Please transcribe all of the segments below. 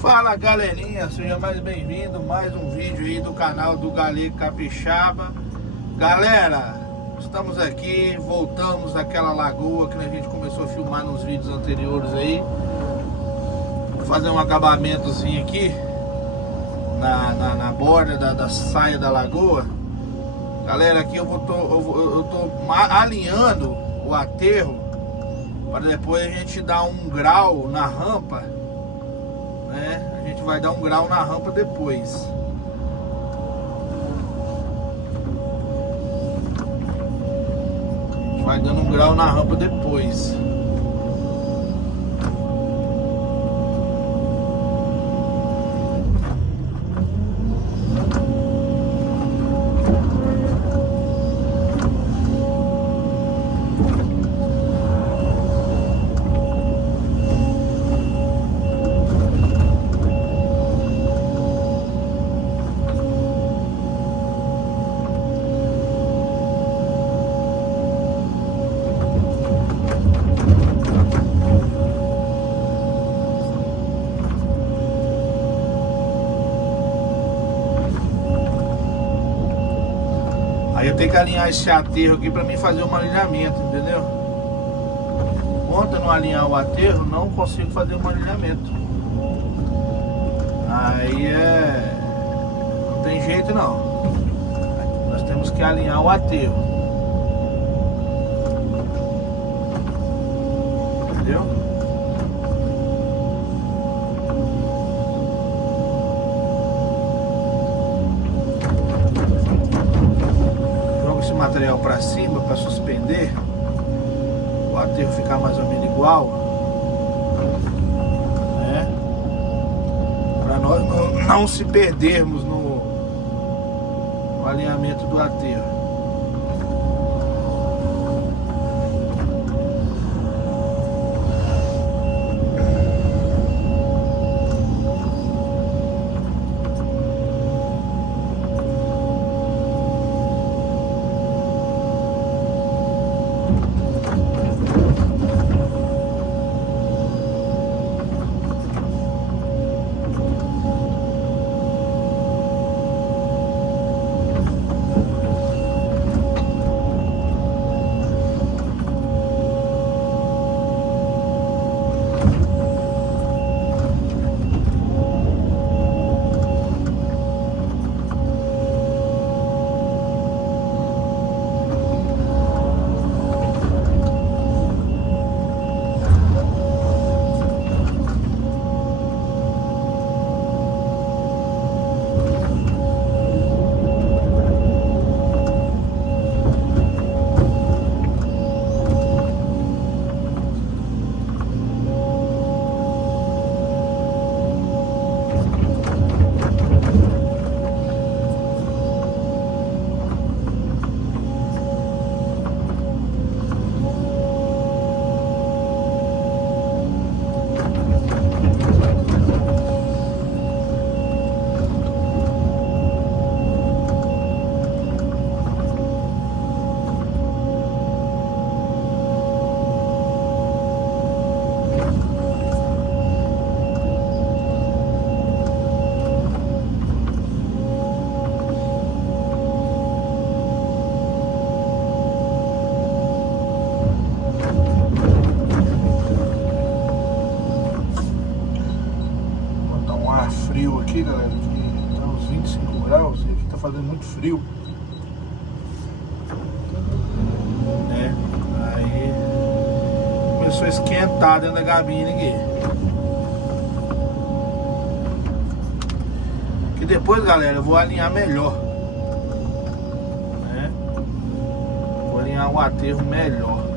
Fala galerinha, seja mais bem-vindo, mais um vídeo aí do canal do Galego Capixaba. Galera, estamos aqui, voltamos daquela lagoa que a gente começou a filmar nos vídeos anteriores aí. Vou fazer um acabamentozinho aqui na borda da saia da lagoa. Galera, aqui eu tô alinhando o aterro para depois a gente dar um grau na rampa, né? A gente vai dar um grau na rampa depois. A gente vai dando um grau na rampa depois. Aí eu tenho que alinhar esse aterro aqui para mim fazer um alinhamento, entendeu? Enquanto eu não alinhar o aterro, não consigo fazer um alinhamento. Aí não tem jeito não. Nós temos que alinhar o aterro. Entendeu? Material para cima para suspender, o aterro ficar mais ou menos igual, né? Para nós não se perdermos no alinhamento do aterro. Frio aqui, galera, aqui tá uns 25 graus e aqui tá fazendo muito frio, né? Aí começou a esquentar dentro da cabine aqui. Que depois, galera, eu vou alinhar melhor, né? Vou alinhar o aterro melhor.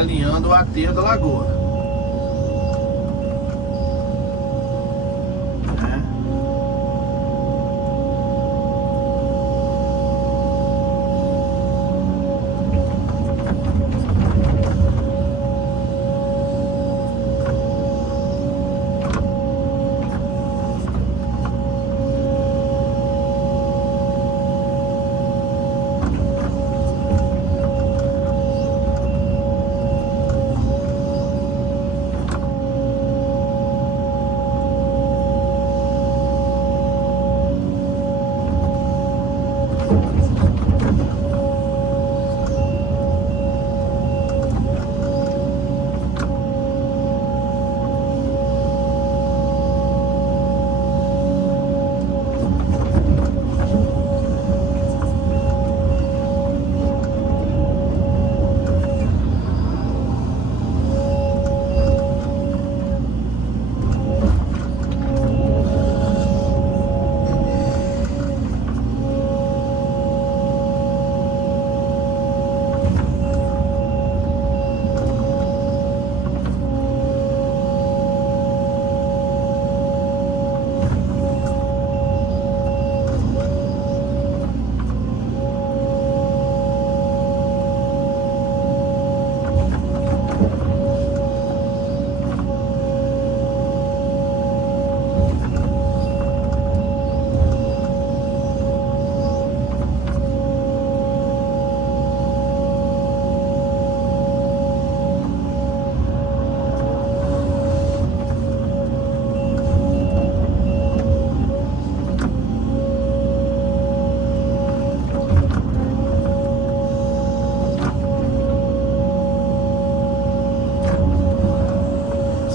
alinhando o aterro da lagoa. Né?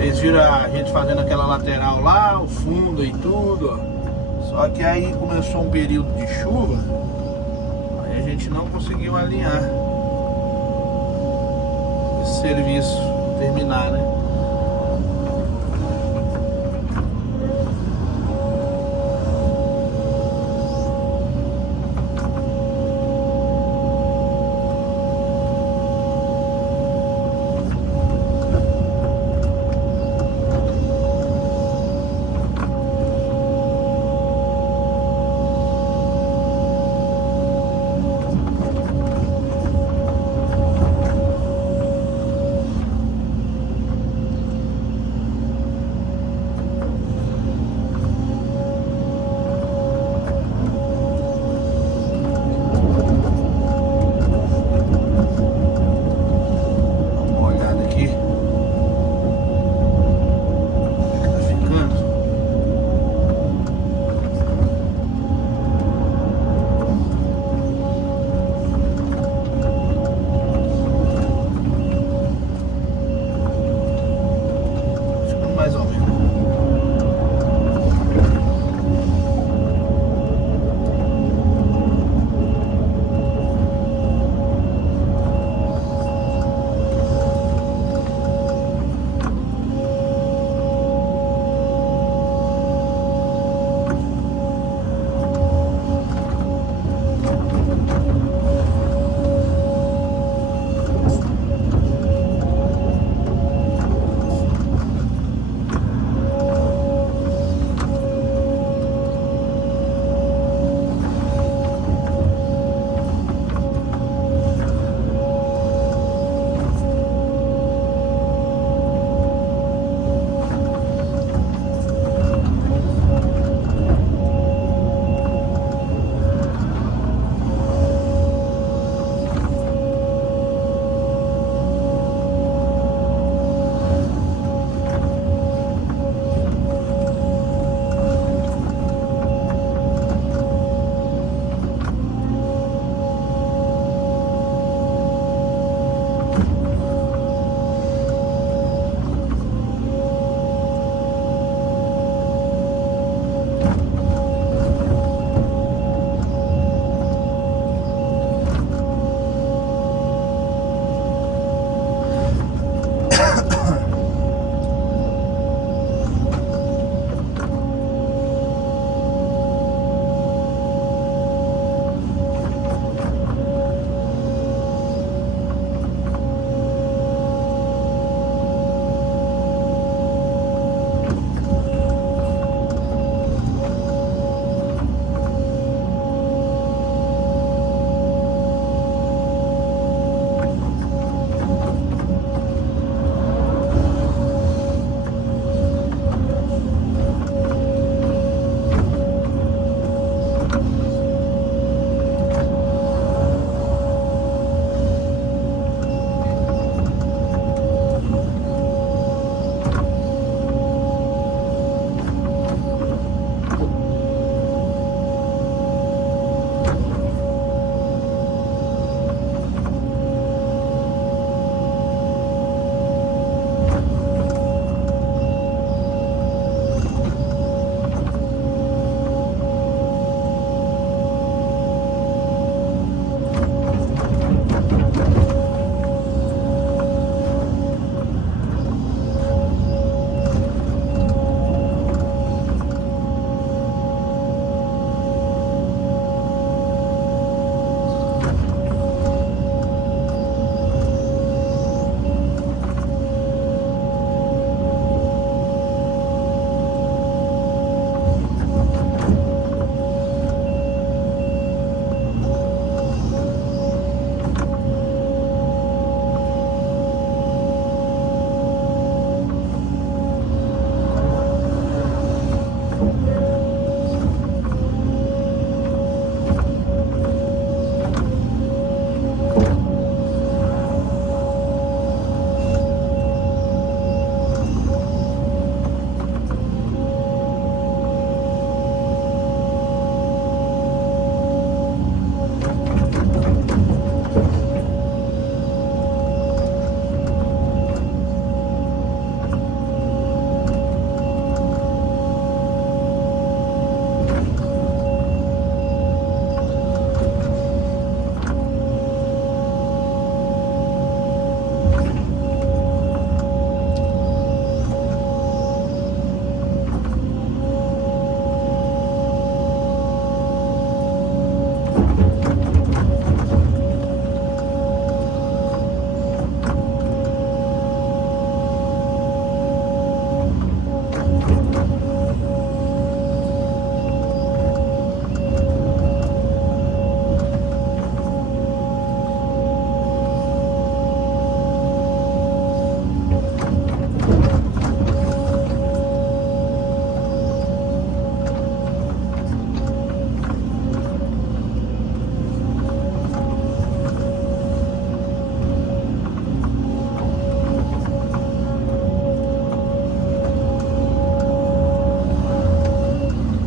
Vocês viram a gente fazendo aquela lateral lá, o fundo e tudo, ó. Só que aí começou um período de chuva, aí a gente não conseguiu alinhar esse serviço, terminar, né?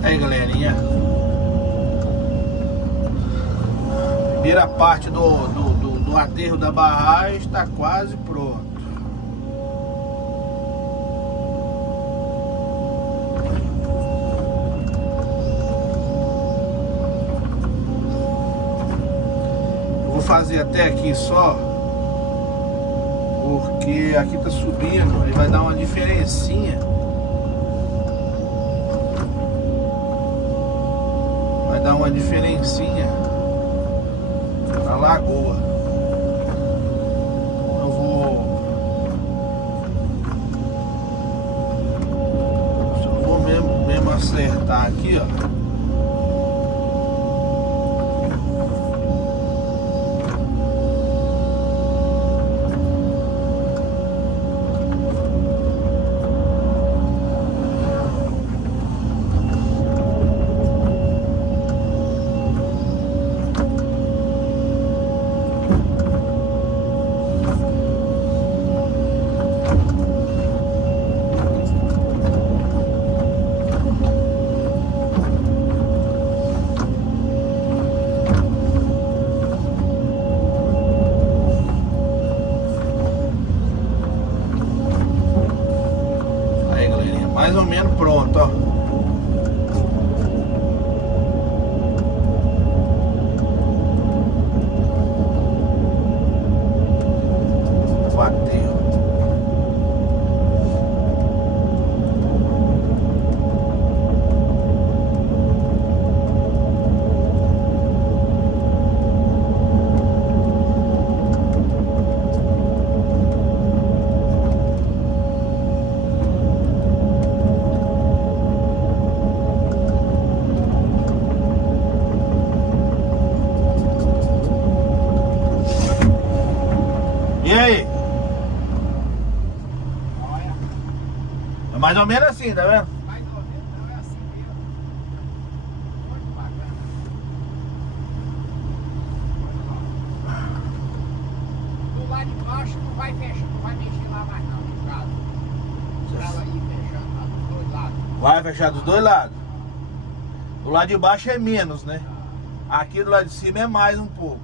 Aí, galerinha, primeira parte do aterro da barragem está quase pronto. Vou fazer até aqui só, porque aqui tá subindo, ele vai dar uma diferencinha. Vai dar uma diferencinha na lagoa. Eu vou mesmo acertar aqui, ó. Mais ou menos pronto, ó. Bateu. E aí? É mais ou menos assim, tá vendo? Mais ou menos, não é assim mesmo. Muito bacana. Do lado de baixo não vai fechar, não vai mexer lá mais não, no caso. Ela aí fechando lá dos dois lados. Vai fechar dos dois lados. Do lado de baixo é menos, né? Aqui do lado de cima é mais um pouco.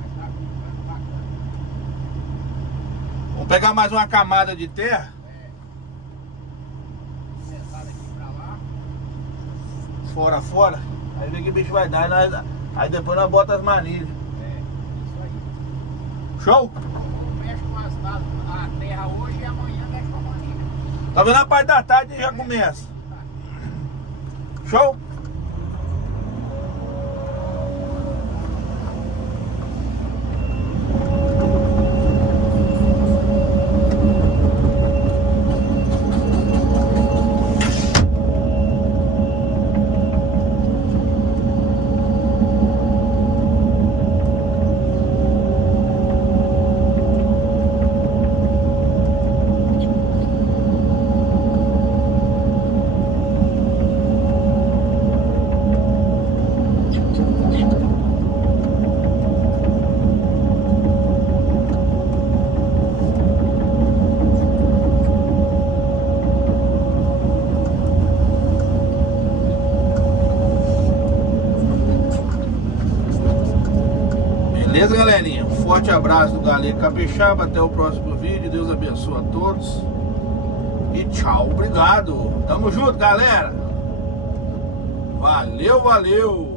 Mas tá ficando bacana. Vamos pegar mais uma camada de terra. Pesado aqui pra lá. Fora. Aí vê que bicho vai dar. Aí depois nós bota as manilhas. Isso aí. Show? Mexe com a terra hoje e amanhã mexe com a manilha. Tá vendo? A parte da tarde já começa. Show? Beleza, galerinha? Um forte abraço do Galego Capixaba. Até o próximo vídeo. Deus abençoe a todos. E tchau, obrigado. Tamo junto, galera. Valeu.